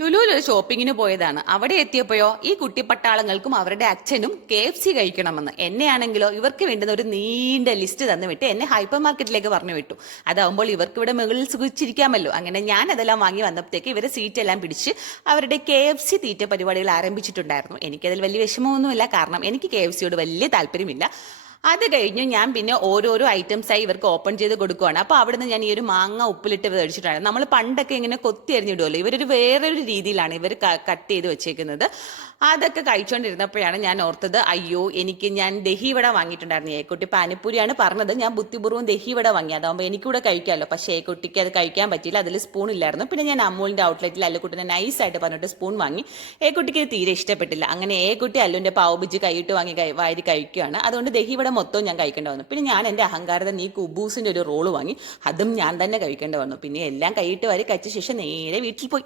ലുലുവിൽ ഒരു ഷോപ്പിങ്ങിന് പോയതാണ്. അവിടെ എത്തിയപ്പോഴോ ഈ കുട്ടിപ്പട്ടാളങ്ങൾക്കും അവരുടെ അച്ഛനും KFC കഴിക്കണമെന്ന്. എന്നെയാണെങ്കിലോ ഇവർക്ക് വേണ്ടുന്ന ഒരു നീണ്ട ലിസ്റ്റ് തന്നു വിട്ട് എന്നെ ഹൈപ്പർ മാർക്കറ്റിലേക്ക് പറഞ്ഞു വിട്ടു. അതാവുമ്പോൾ ഇവർക്ക് ഇവിടെ മുകളിൽ സുഖിച്ചിരിക്കാമല്ലോ. അങ്ങനെ ഞാൻ അതെല്ലാം വാങ്ങി വന്നപ്പോഴത്തേക്ക് ഇവരെ സീറ്റ് എല്ലാം പിടിച്ച് അവരുടെ KFC തീറ്റ പരിപാടികൾ ആരംഭിച്ചിട്ടുണ്ടായിരുന്നു. എനിക്കതിൽ വലിയ വിഷമമൊന്നുമില്ല, കാരണം എനിക്ക് KFCയോട് വലിയ താല്പര്യമില്ല. അത് കഴിഞ്ഞു ഞാൻ പിന്നെ ഓരോരോ ഐറ്റംസ് ആയി ഇവർക്ക് ഓപ്പൺ ചെയ്ത് കൊടുക്കുവാണ്. അപ്പോൾ അവിടുന്ന് ഞാൻ ഈ ഒരു മാങ്ങ ഉപ്പിലിട്ട് മേടിച്ചിട്ടാണ്. നമ്മൾ പണ്ടൊക്കെ ഇങ്ങനെ കൊത്തി എറിഞ്ഞിടുമല്ലോ, ഇവരൊരു വേറൊരു രീതിയിലാണ് ഇവർ കട്ട് ചെയ്ത് വെച്ചേക്കുന്നത്. അതൊക്കെ കഴിച്ചുകൊണ്ടിരുന്നപ്പോഴാണ് ഞാൻ ഓർത്തത്, അയ്യോ എനിക്ക് ഞാൻ ദഹി വട വാങ്ങിയിട്ടുണ്ടായിരുന്നു. ഏക്കുട്ടി പാനിപ്പൂരിയാണ് പറഞ്ഞത്, ഞാൻ ബുദ്ധിപൂർവ്വം ദഹി വട വാങ്ങി, അതാകുമ്പോൾ എനിക്കൂടെ കഴിക്കാമല്ലോ. പക്ഷേ ഏക്കുട്ടിക്ക് അത് കഴിക്കാൻ പറ്റിയില്ല, അതിൽ സ്പൂൺ ഇല്ലായിരുന്നു. പിന്നെ ഞാൻ അമൂലിൻ്റെ ഔട്ട്ലെറ്റിൽ അല്ലുക്കുട്ടിനെ നൈസായിട്ട് പറഞ്ഞിട്ട് സ്പൂൺ വാങ്ങി. ഏക്കുട്ടിക്ക് ഇത് തീരെ ഇഷ്ടപ്പെട്ടില്ല. അങ്ങനെ ഏക്കുട്ടി അല്ലുവിൻ്റെ പാവ് ബിജി കൈയിട്ട് വാങ്ങി വാരി കഴിക്കുകയാണ്. അതുകൊണ്ട് ദഹി വട മൊത്തവും ഞാൻ കഴിക്കേണ്ടി വന്നു. പിന്നെ ഞാൻ എൻ്റെ അഹങ്കാരത നീ കുബൂസിൻ്റെ ഒരു റോള് വാങ്ങി, അതും ഞാൻ തന്നെ കഴിക്കേണ്ടി വന്നു. പിന്നെ എല്ലാം കൈയിട്ട് വാരി കഴിച്ച ശേഷം നേരെ വീട്ടിൽ പോയി.